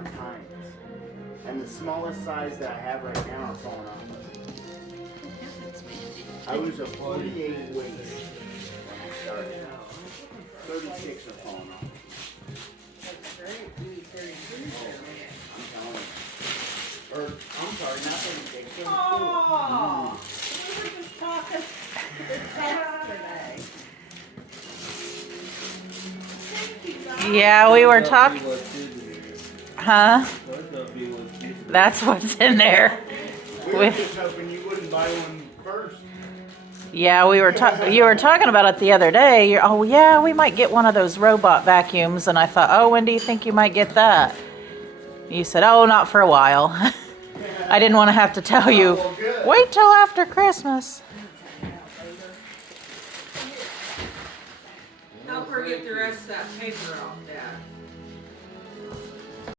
different kinds. And the smallest size that I have right now are falling off. I was a 48 waist when I started. 36 are falling off. That's great. Dude, 33 I'm telling you. Or, I'm sorry, not 36. 32. Oh, we were just talking yesterday. Thank you, guys. Yeah, we were talking. Huh? That's what's in there. We were just hoping you wouldn't buy one first. Yeah, you were talking about it the other day. Oh, yeah, we might get one of those robot vacuums. And I thought, oh, when do you think you might get that? You said, oh, not for a while. I didn't want to have to tell you, wait till after Christmas. Help her get the rest of that paper off, Dad.